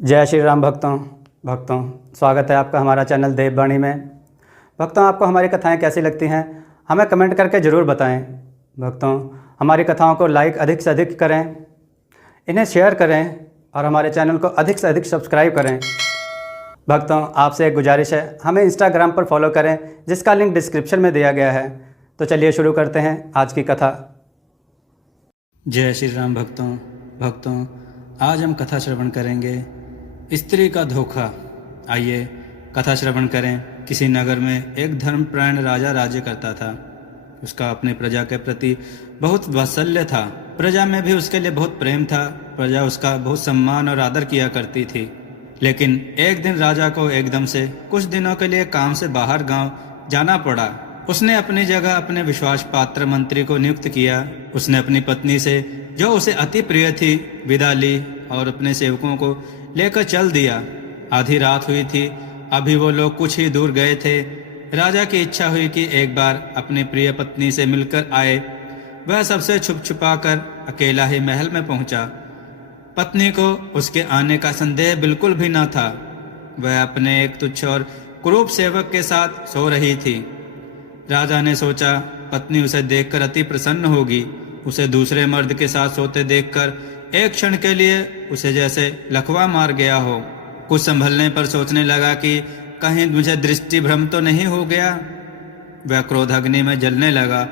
जय श्री राम भक्तों स्वागत है आपका हमारा चैनल देववाणी में। भक्तों, आपको हमारी कथाएं कैसी लगती हैं हमें कमेंट करके ज़रूर बताएं। भक्तों, हमारी कथाओं को लाइक अधिक से अधिक करें, इन्हें शेयर करें और हमारे चैनल को अधिक से अधिक सब्सक्राइब करें। भक्तों, आपसे एक गुजारिश है, हमें इंस्टाग्राम पर फॉलो करें जिसका लिंक डिस्क्रिप्शन में दिया गया है। तो चलिए शुरू करते हैं आज की कथा। जय श्री राम भक्तों, आज हम कथा श्रवण करेंगे स्त्री का धोखा। आइए कथा श्रवण करें। किसी नगर में एक धर्मपरायण राजा राज्य करता था। उसका अपने प्रजा के प्रति बहुत वात्सल्य था। प्रजा में भी उसके लिए बहुत प्रेम था। प्रजा उसका बहुत सम्मान और आदर किया करती थी। लेकिन एक दिन राजा को एकदम से कुछ दिनों के लिए काम से बाहर गांव जाना पड़ा। उसने अपनी जगह अपने विश्वास पात्र मंत्री को नियुक्त किया। उसने अपनी पत्नी से, जो उसे अति प्रिय थी, विदा ली और अपने सेवकों को लेकर चल दिया। आधी रात हुई थी। अभी वो लोग कुछ ही दूर गए थे। राजा की इच्छा हुई कि एक बार अपनी प्रिय पत्नी से मिलकर आए। वह सबसे छुप छुपा कर अकेला ही महल में पहुंचा। पत्नी को उसके आने का संदेह बिल्कुल भी न था। वह अपने एक तुच्छ और कुरूप सेवक के साथ सो रही थी। राजा ने सोचा, पत्नी उसे देखकर अति प्रसन्न होगी। उसे दूसरे मर्द के साथ सोते देखकर एक क्षण के लिए उसे जैसे लकवा मार गया हो। कुछ संभलने पर सोचने लगा कि कहीं मुझे दृष्टि भ्रम तो नहीं हो गया। वह क्रोध अग्नि में जलने लगा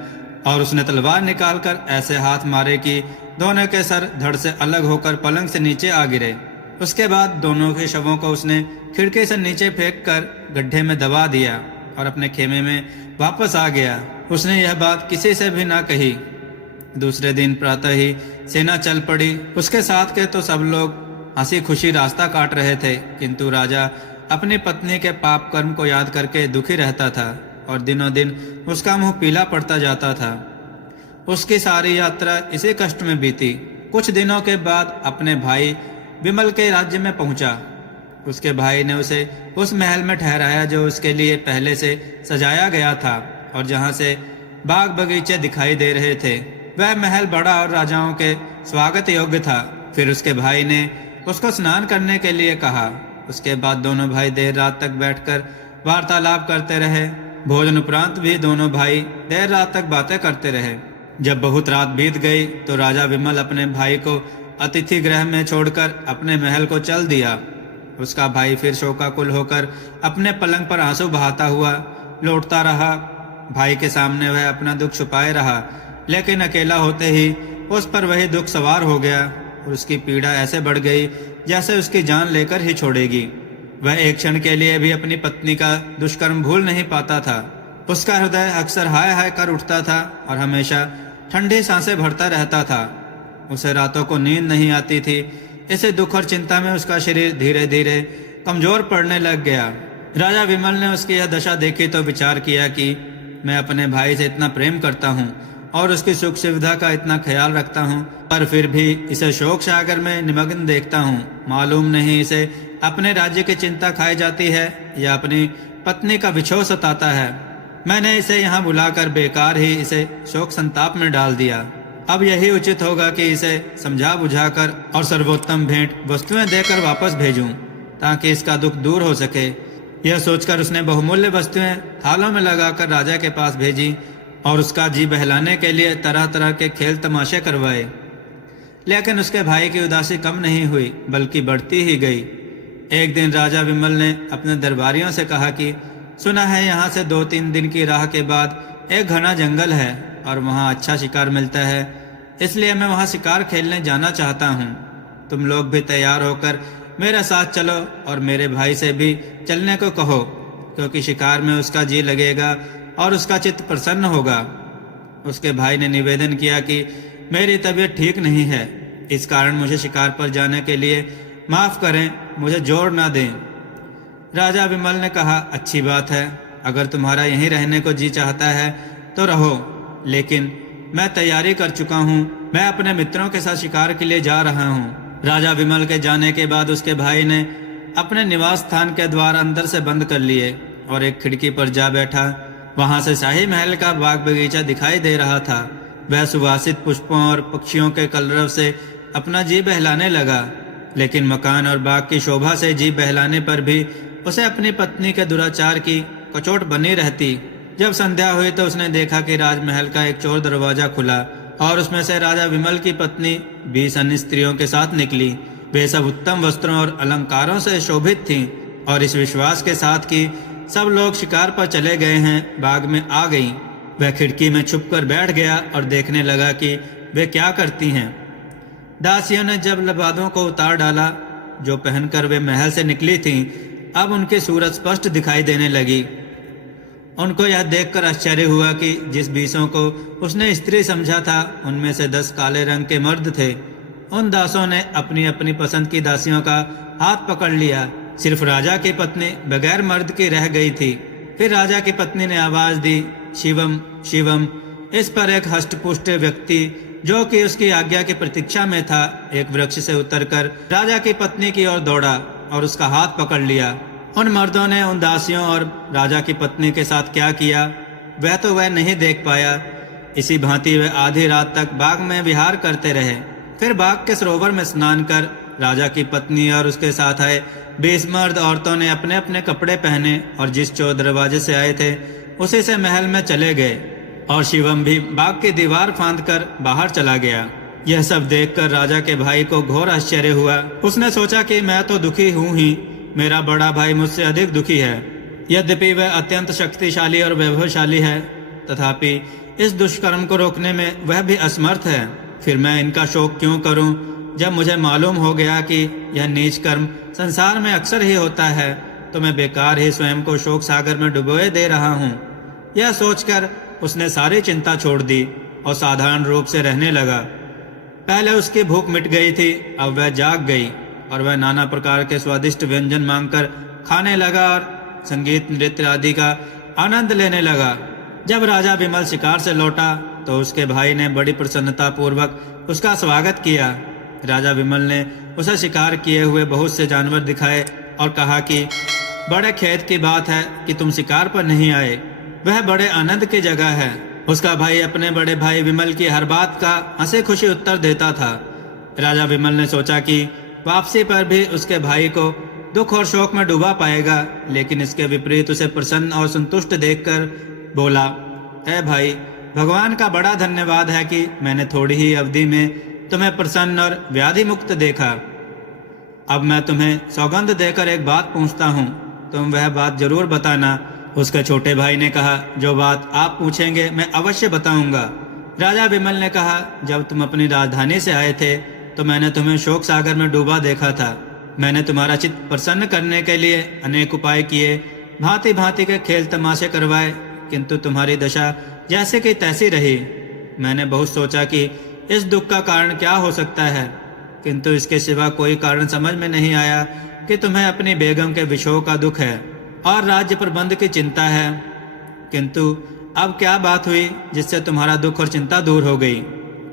और उसने तलवार निकालकर ऐसे हाथ मारे कि दोनों के सर धड़ से अलग होकर पलंग से नीचे आ गिरे। उसके बाद दोनों के शवों को उसने खिड़की से नीचे फेंककर गड्ढे में दबा दिया और अपने खेमे में वापस आ गया। उसने यह बात किसी से भी ना कही। दूसरे दिन प्रातः ही सेना चल पड़ी। उसके साथ के तो सब लोग हंसी खुशी रास्ता काट रहे थे, किंतु राजा अपनी पत्नी के पाप कर्म को याद करके दुखी रहता था और दिनों दिन उसका मुंह पीला पड़ता जाता था। उसकी सारी यात्रा इसी कष्ट में बीती। कुछ दिनों के बाद अपने भाई विमल के राज्य में पहुंचा। उसके भाई ने उसे उस महल में ठहराया जो उसके लिए पहले से सजाया गया था और जहां से बाग बगीचे दिखाई दे रहे थे। वह महल बड़ा और राजाओं के स्वागत योग्य था। फिर उसके भाई ने उसको स्नान करने के लिए कहा। उसके बाद दोनों भाई देर रात तक बैठकर वार्तालाप करते रहे। भोजन उपरांत भी दोनों भाई देर रात तक बातें करते रहे। जब बहुत रात बीत गई तो राजा विमल अपने भाई को अतिथि गृह में छोड़कर अपने महल को चल दिया। उसका भाई फिर शोकाकुल होकर अपने पलंग पर आंसू बहाता हुआ लौटता रहा। भाई के सामने वह अपना दुख छुपाए रहा, लेकिन अकेला होते ही उस पर वही दुख सवार हो गया और उसकी पीड़ा ऐसे बढ़ गई जैसे उसकी जान लेकर ही छोड़ेगी। वह एक क्षण के लिए भी अपनी पत्नी का दुष्कर्म भूल नहीं पाता था। उसका हृदय अक्सर हाय हाय कर उठता था और हमेशा ठंडी सांसें भरता रहता था। उसे रातों को नींद नहीं आती थी। इसे दुख और चिंता में उसका शरीर धीरे धीरे कमजोर पड़ने लग गया। राजा विमल ने उसकी यह दशा देखी तो विचार किया कि मैं अपने भाई से इतना प्रेम करता हूँ और उसकी सुख सुविधा का इतना ख्याल रखता हूँ, पर फिर भी इसे शोक सागर में निमग्न देखता हूँ। मालूम नहीं इसे अपने राज्य की चिंता खाई जाती है या अपनी पत्नी का विछोह सताता है। मैंने इसे यहाँ बुलाकर बेकार ही इसे शोक संताप में डाल दिया। अब यही उचित होगा कि इसे समझा बुझाकर और सर्वोत्तम भेंट वस्तुएं देकर वापस भेजूं, ताकि इसका दुख दूर हो सके। यह सोचकर उसने बहुमूल्य वस्तुएं थालों में लगाकर राजा के पास भेजी और उसका जी बहलाने के लिए तरह तरह के खेल तमाशे करवाए। लेकिन उसके भाई की उदासी कम नहीं हुई, बल्कि बढ़ती ही गई। एक दिन राजा विमल ने अपने दरबारियों से कहा कि सुना है यहाँ से 2-3 दिन की राह के बाद एक घना जंगल है और वहाँ अच्छा शिकार मिलता है, इसलिए मैं वहाँ शिकार खेलने जाना चाहता हूँ। तुम लोग भी तैयार होकर मेरे साथ चलो और मेरे भाई से भी चलने को कहो, क्योंकि शिकार में उसका जी लगेगा और उसका चित्त प्रसन्न होगा। उसके भाई ने निवेदन किया कि मेरी तबीयत ठीक नहीं है, इस कारण मुझे शिकार पर जाने के लिए माफ़ करें, मुझे जोर ना दें। राजा विमल ने कहा, अच्छी बात है, अगर तुम्हारा यहीं रहने को जी चाहता है तो रहो, लेकिन मैं तैयारी कर चुका हूँ। मैं अपने मित्रों के साथ शिकार के लिए जा रहा हूँ। राजा विमल के जाने के बाद उसके भाई ने अपने निवास स्थान के द्वार अंदर से बंद कर लिए और एक खिड़की पर जा बैठा। वहां से शाही महल का बाग बगीचा दिखाई दे रहा था। वह सुवासित पुष्पों और पक्षियों के कलरव से अपना जी बहलाने लगा। लेकिन मकान और बाग की शोभा से जी बहलाने पर भी उसे अपनी पत्नी के दुराचार की कचोट बनी रहती। जब संध्या हुई तो उसने देखा कि राजमहल का एक चोर दरवाजा खुला और उसमें से राजा विमल की पत्नी 20 अन्य स्त्रियों के साथ निकली। वे सब उत्तम वस्त्रों और अलंकारों से शोभित थीं और इस विश्वास के साथ कि सब लोग शिकार पर चले गए हैं, बाग में आ गईं। वह खिड़की में छुपकर बैठ गया और देखने लगा कि वे क्या करती हैं। दासियों ने जब लबादों को उतार डाला जो पहनकर वे महल से निकली थीं, अब उनकी सूरत स्पष्ट दिखाई देने लगी। उनको यह देखकर आश्चर्य हुआ कि जिस 20 को उसने स्त्री समझा था उनमें से 10 काले रंग के मर्द थे। उन दासों ने अपनी अपनी पसंद की दासियों का हाथ पकड़ लिया। सिर्फ राजा की पत्नी बगैर मर्द की रह गई थी। फिर राजा की पत्नी ने आवाज दी, शिवम शिवम। इस पर एक हष्टपुष्ट व्यक्ति जो कि उसकी आज्ञा की प्रतीक्षा में था, एक वृक्ष से उतरकर राजा की पत्नी की ओर दौड़ा और उसका हाथ पकड़ लिया। उन मर्दों ने उन दासियों और राजा की पत्नी के साथ क्या किया वह नहीं देख पाया। इसी भांति वे आधी रात तक बाग में विहार करते रहे। फिर बाग के सरोवर में स्नान कर राजा की पत्नी और उसके साथ आए 20 मर्द औरतों ने अपने अपने कपड़े पहने और जिस चोर दरवाजे से आए थे उसी से महल में चले गए। और शिवम भी बाग की दीवार फांद कर बाहर चला गया। यह सब देखकर राजा के भाई को घोर आश्चर्य हुआ। उसने सोचा कि मैं तो दुखी हूँ ही, मेरा बड़ा भाई मुझसे अधिक दुखी है। यद्यपि वह अत्यंत शक्तिशाली और वैभवशाली है, तथापि इस दुष्कर्म को रोकने में वह भी असमर्थ है। फिर मैं इनका शोक क्यों करूं, जब मुझे मालूम हो गया कि यह नीच कर्म संसार में अक्सर ही होता है, तो मैं बेकार ही स्वयं को शोक सागर में डुबोए दे रहा हूँ। यह सोचकर उसने सारी चिंता छोड़ दी और साधारण रूप से रहने लगा। पहले उसकी भूख मिट गई थी, अब वह जाग गई और वह नाना प्रकार के स्वादिष्ट व्यंजन मांगकर खाने लगा और संगीत नृत्य आदि का आनंद लेने लगा। जब राजा विमल शिकार से लौटा तो उसके भाई ने बड़ी प्रसन्नता पूर्वक उसका स्वागत किया। राजा विमल ने उसे शिकार किए हुए बहुत से जानवर दिखाए और कहा कि बड़े खेद की बात है कि तुम शिकार पर नहीं आए, वह बड़े आनंद की जगह है। उसका भाई अपने बड़े भाई विमल की हर बात का हंसी खुशी उत्तर देता था। राजा विमल ने सोचा कि वापसी पर भी उसके भाई को दुख और शोक में डूबा पाएगा, लेकिन इसके विपरीत उसे प्रसन्न और संतुष्ट देखकर बोला, ए भाई, भगवान का बड़ा धन्यवाद है कि मैंने थोड़ी ही अवधि में तुम्हें प्रसन्न और व्याधि मुक्त देखा। अब मैं तुम्हें सौगंध देकर एक बात पूछता हूँ, तुम वह बात जरूर बताना। उसके छोटे भाई ने कहा, जो बात आप पूछेंगे मैं अवश्य बताऊंगा। राजा विमल ने कहा, जब तुम अपनी राजधानी से आए थे तो मैंने तुम्हें शोक सागर में डूबा देखा था। मैंने तुम्हारा चित्त प्रसन्न करने के लिए अनेक उपाय किए, भांति भांति के खेल तमाशे करवाए, किंतु तुम्हारी दशा जैसे कि तैसी रही। मैंने बहुत सोचा कि इस दुख का कारण क्या हो सकता है, किंतु इसके सिवा कोई कारण समझ में नहीं आया कि तुम्हें अपनी बेगम के विषोह का दुख है और राज्य प्रबंध की चिंता है। किंतु अब क्या बात हुई जिससे तुम्हारा दुख और चिंता दूर हो गई।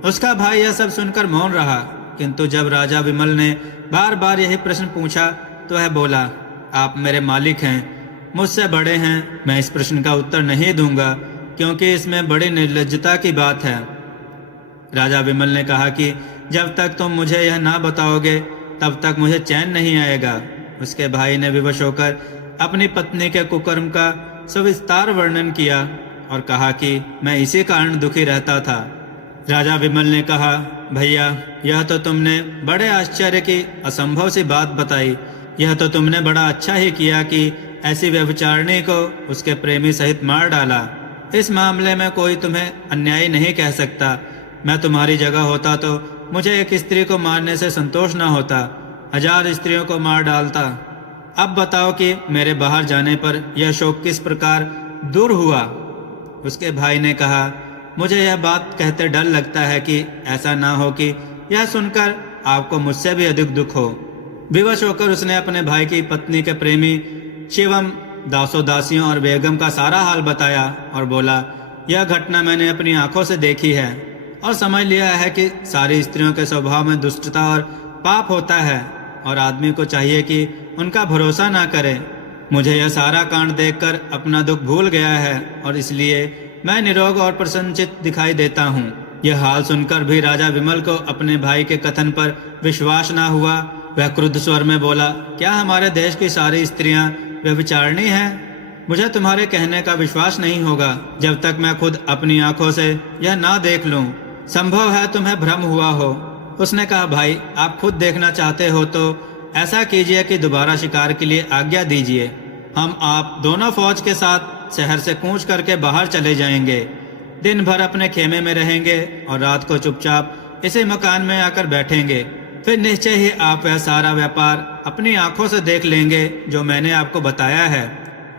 उसका भाई यह सब सुनकर मौन रहा, किंतु जब राजा विमल ने बार बार यही प्रश्न पूछा तो वह बोला, आप मेरे मालिक हैं, मुझसे बड़े हैं, मैं इस प्रश्न का उत्तर नहीं दूंगा क्योंकि इसमें बड़ी निर्लज्जता की बात है। राजा विमल ने कहा कि जब तक तुम मुझे यह ना बताओगे तब तक मुझे चैन नहीं आएगा। उसके भाई ने विवश होकर अपनी पत्नी के कुकर्म का सविस्तार वर्णन किया और कहा कि मैं इसी कारण दुखी रहता था। राजा विमल ने कहा, भैया, यह तो तुमने बड़े आश्चर्य की असंभव सी बात बताई। यह तो तुमने बड़ा अच्छा ही किया कि ऐसी व्यभिचारिणी को उसके प्रेमी सहित मार डाला। इस मामले में कोई तुम्हें अन्यायी नहीं कह सकता। मैं तुम्हारी जगह होता तो मुझे एक स्त्री को मारने से संतोष न होता, 1000 स्त्रियों को मार डालता। अब बताओ कि मेरे बाहर जाने पर यह शोक किस प्रकार दूर हुआ। उसके भाई ने कहा, मुझे यह बात कहते डर लगता है कि ऐसा ना हो कि यह सुनकर आपको मुझसे भी अधिक दुख हो। विवश होकर उसने अपने भाई की पत्नी के प्रेमी शिवम, दासों दासियों और बेगम का सारा हाल बताया और बोला, यह घटना मैंने अपनी आंखों से देखी है और समझ लिया है कि सारी स्त्रियों के स्वभाव में दुष्टता और पाप होता है और आदमी को चाहिए कि उनका भरोसा ना करे। मुझे यह सारा कांड देखकर अपना दुख भूल गया है और इसलिए मैं निरोग और प्रसन्नचित दिखाई देता हूँ। यह हाल सुनकर भी राजा विमल को अपने भाई के कथन पर विश्वास ना हुआ वह क्रुद्ध स्वर में बोला, क्या हमारे देश की सारी स्त्रियां व्यभिचारिणी हैं? मुझे तुम्हारे कहने का विश्वास नहीं होगा जब तक मैं खुद अपनी आंखों से यह ना देख लूं। संभव है तुम्हें भ्रम हुआ हो। उसने कहा, भाई आप खुद देखना चाहते हो तो ऐसा कीजिए कि दोबारा शिकार के लिए आज्ञा दीजिए। हम आप दोनों फौज के साथ शहर से कूच करके बाहर चले जाएंगे। दिन भर अपने खेमे में रहेंगे और रात को चुपचाप इसी मकान में आकर बैठेंगे। फिर निश्चय ही आप वह सारा व्यापार अपनी आंखों से देख लेंगे जो मैंने आपको बताया है।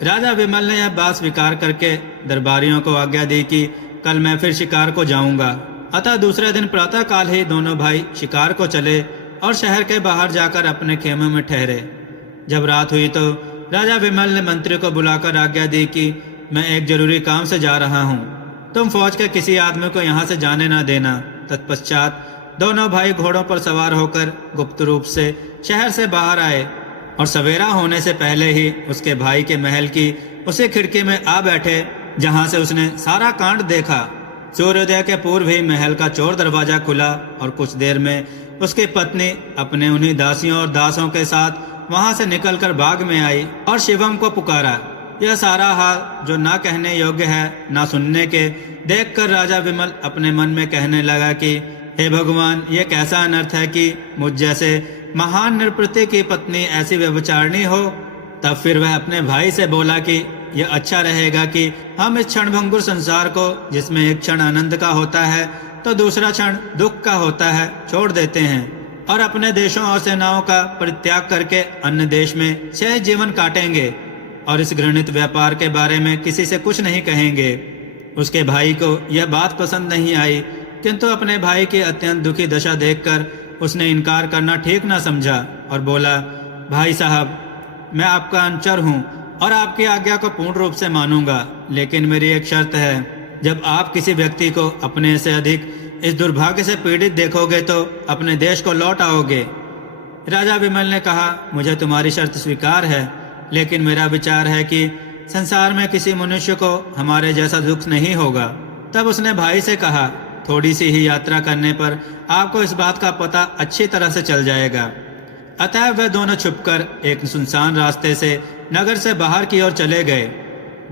राजा विमल ने यह बात स्वीकार करके दरबारियों को आज्ञा दी कि कल मैं फिर शिकार को जाऊंगा। अतः दूसरे दिन प्रातः काल ही दोनों भाई शिकार को चले और शहर के बाहर जाकर अपने खेमों में ठहरे। जब रात हुई तो राजा विमल ने मंत्री को बुलाकर आज्ञा दी कि मैं एक जरूरी काम से जा रहा हूँ, तुम फौज के किसी आदमी को यहाँ से जाने न देना। तत्पश्चात दोनों भाई घोड़ों पर सवार होकर गुप्त रूप से शहर से बाहर आए और सवेरा होने से पहले ही उसके भाई के महल की उसी खिड़की में आ बैठे जहां से उसने सारा कांड देखा। सूर्योदय के पूर्व ही महल का चोर दरवाजा खुला और कुछ देर में उसकी पत्नी अपने उन्हीं दासियों और दासों के साथ वहां से निकलकर बाग में आई और शिवम को पुकारा। यह सारा हाल जो ना कहने योग्य है ना सुनने के देखकर राजा विमल अपने मन में कहने लगा कि हे भगवान, ये कैसा अनर्थ है कि मुझ जैसे महान नृपति की पत्नी ऐसी व्यभिचारिणी हो। तब फिर वह अपने भाई से बोला कि यह अच्छा रहेगा कि हम इस क्षणभंगुर संसार को, जिसमें एक क्षण आनंद का होता है तो दूसरा क्षण दुख का होता है, छोड़ देते हैं और अपने देशों और सेनाओं का परित्याग करके अन्य देश में शेष जीवन काटेंगे और इस घृणित व्यापार के बारे में किसी से कुछ नहीं कहेंगे। उसके भाई को यह बात पसंद नहीं आई, किंतु अपने भाई की अत्यंत दुखी दशा देखकर उसने इनकार करना ठीक ना समझा और बोला, भाई साहब, मैं आपका अनुचर हूँ और आपकी आज्ञा को पूर्ण रूप से मानूंगा, लेकिन मेरी एक शर्त है। जब आप किसी व्यक्ति को अपने से अधिक इस दुर्भाग्य से पीड़ित देखोगे तो अपने देश को लौट आओगे। राजा विमल ने कहा, मुझे तुम्हारी शर्त स्वीकार है, लेकिन मेरा विचार है कि संसार में किसी मनुष्य को हमारे जैसा दुख नहीं होगा। तब उसने भाई से कहा, थोड़ी सी ही यात्रा करने पर आपको इस बात का पता अच्छी तरह से चल जाएगा। अतः वे दोनों छुपकर एक सुनसान रास्ते से नगर से बाहर की ओर चले गए।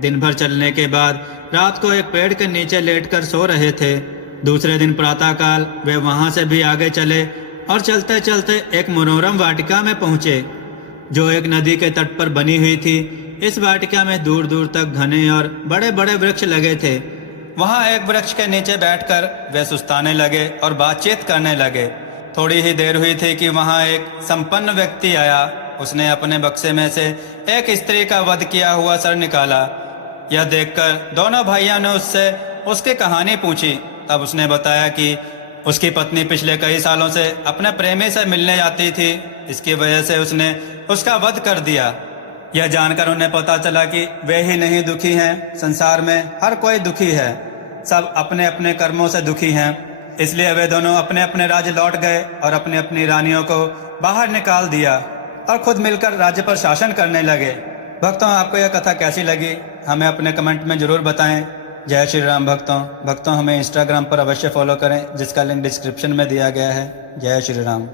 दिन भर चलने के बाद रात को एक पेड़ के नीचे लेटकर सो रहे थे। दूसरे दिन प्रातःकाल वे वहां से भी आगे चले और चलते चलते एक मनोरम वाटिका में पहुंचे जो एक नदी के तट पर बनी हुई थी। इस वाटिका में दूर दूर तक घने और बड़े बड़े वृक्ष लगे थे। वहां एक वृक्ष के नीचे बैठकर वे सुस्ताने लगे और बातचीत करने लगे। थोड़ी ही देर हुई थी कि वहां एक संपन्न व्यक्ति आया। उसने अपने बक्से में से एक स्त्री का वध किया हुआ सर निकाला। यह देखकर दोनों भाइयों ने उससे उसकी कहानी पूछी। तब उसने बताया कि उसकी पत्नी पिछले कई सालों से अपने प्रेमी से मिलने जाती थी, इसकी वजह से उसने उसका वध कर दिया। यह जानकर उन्हें पता चला कि वे ही नहीं दुखी हैं, संसार में हर कोई दुखी है, सब अपने अपने कर्मों से दुखी हैं। इसलिए वे दोनों अपने अपने राज्य लौट गए और अपनी अपनी रानियों को बाहर निकाल दिया और खुद मिलकर राज्य पर शासन करने लगे। भक्तों, आपको यह कथा कैसी लगी हमें अपने कमेंट में जरूर बताएं। जय श्री राम। भक्तों हमें इंस्टाग्राम पर अवश्य फॉलो करें, जिसका लिंक डिस्क्रिप्शन में दिया गया है। जय श्री राम।